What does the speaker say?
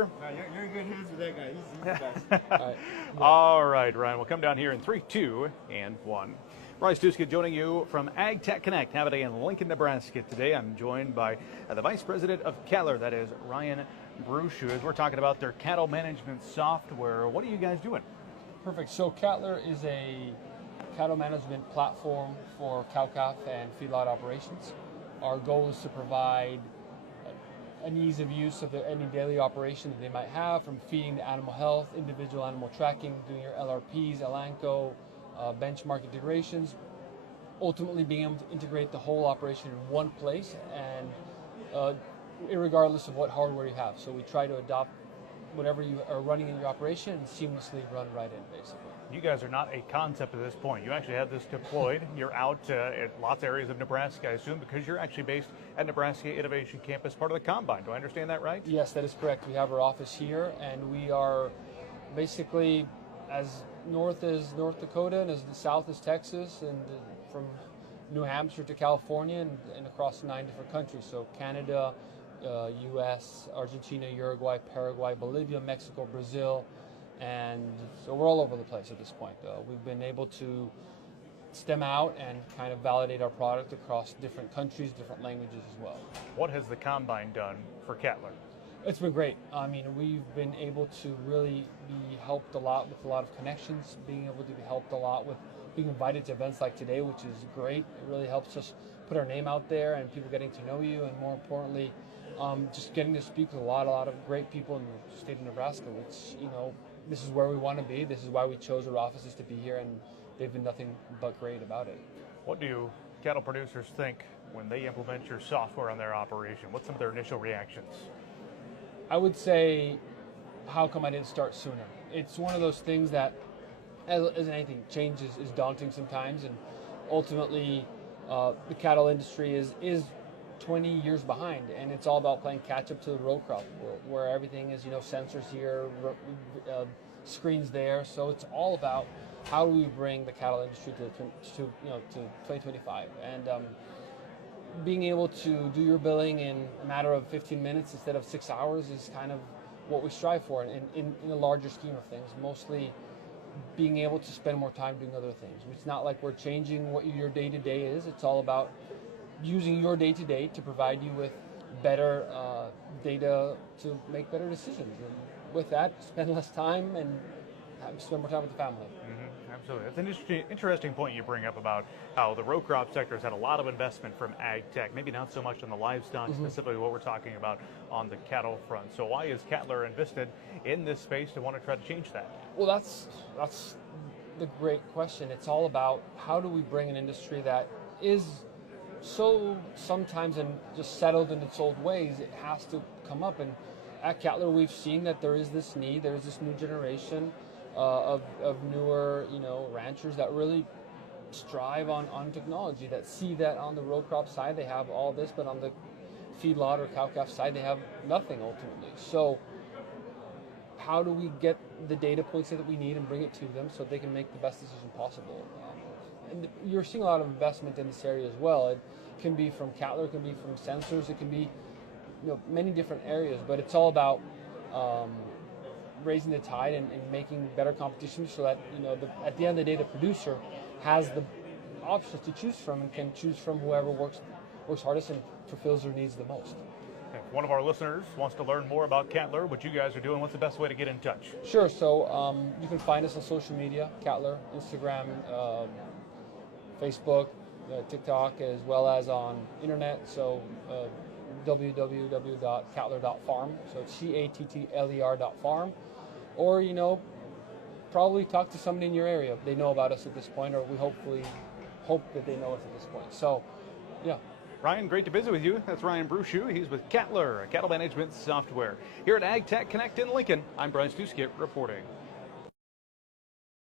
You're in good hands with that guy. He's the best. All right. All right, Ryan, we'll come down here in 3, 2, and 1. Bryce Duska joining you from Ag Tech Connect. Have a day in Lincoln, Nebraska. Today I'm joined by the Vice President of Cattler, that is Ryan Brushu. As we're talking about their cattle management software, what are you guys doing? Perfect. So Cattler is a cattle management platform for cow-calf and feedlot operations. Our goal is to provide an ease of use of any daily operation that they might have, from feeding to animal health, individual animal tracking, doing your LRPs, Elanco, benchmark integrations, ultimately being able to integrate the whole operation in one place, and irregardless of what hardware you have. So we try to adopt whatever you are running in your operation and seamlessly run right in, basically. You guys are not a concept at this point. You actually have this deployed. You're out at lots of areas of Nebraska, I assume, because you're actually based at Nebraska Innovation Campus, part of the Combine. Do I understand that right? Yes, that is correct. We have our office here, and we are basically as north as North Dakota and as the south as Texas, and from New Hampshire to California, and across 9 different countries. So Canada, U.S., Argentina, Uruguay, Paraguay, Bolivia, Mexico, Brazil, and so we're all over the place at this point. We've been able to stem out and kind of validate our product across different countries, different languages as well. What has the Combine done for Cattler? It's been great. I mean, we've been able to really be helped a lot with a lot of connections, being able to be helped a lot with being invited to events like today, which is great. It really helps us put our name out there and people getting to know you, and more importantly, just getting to speak with a lot of great people in the state of Nebraska, which, you know, this is where we want to be. This is why we chose our offices to be here, and they've been nothing but great about it. What do cattle producers think when they implement your software on their operation? What's some of their initial reactions? I would say, how come I didn't start sooner? It's one of those things that, as anything, change is daunting sometimes, and ultimately the cattle industry is 20 years behind, and it's all about playing catch up to the row crop, where everything is, you know, sensors here, screens there. So it's all about how do we bring the cattle industry to 2025, and being able to do your billing in a matter of 15 minutes instead of 6 hours is kind of what we strive for in a larger scheme of things. Mostly being able to spend more time doing other things. It's not like we're changing what your day-to-day is. It's all about using your day-to-day to provide you with better data to make better decisions. And with that, spend less time and spend more time with the family. Absolutely. That's an interesting point you bring up about how the row crop sector has had a lot of investment from ag tech, maybe not so much on the livestock, specifically what we're talking about on the cattle front. So why is Cattler invested in this space to want to try to change that? Well, that's the great question. It's all about how do we bring an industry that is so sometimes and just settled in its old ways. It has to come up, and at Cattler we've seen that there is this need, there is this new generation of newer, you know, ranchers that really strive on technology, that see that on the row crop side they have all this, but on the feedlot or cow-calf side they have nothing ultimately. So how do we get the data points that we need and bring it to them so they can make the best decision possible? And you're seeing a lot of investment in this area as well. It can be from Cattler, it can be from sensors, it can be, you know, many different areas, but it's all about raising the tide and making better competition so that, you know, at the end of the day, the producer has the options to choose from and can choose from whoever works hardest and fulfills their needs the most. If one of our listeners wants to learn more about Cattler, what you guys are doing, what's the best way to get in touch? Sure. So you can find us on social media, Cattler, Instagram, Facebook, TikTok, as well as on internet. So www.cattler.farm. So it's CATTLER.farm. Or, you know, probably talk to somebody in your area. They know about us at this point, or we hopefully hope that they know us at this point. So, yeah. Ryan, great to visit with you. That's Ryan Brushu. He's with Cattler, cattle management software. Here at Ag Tech Connect in Lincoln, I'm Bryce Duska reporting.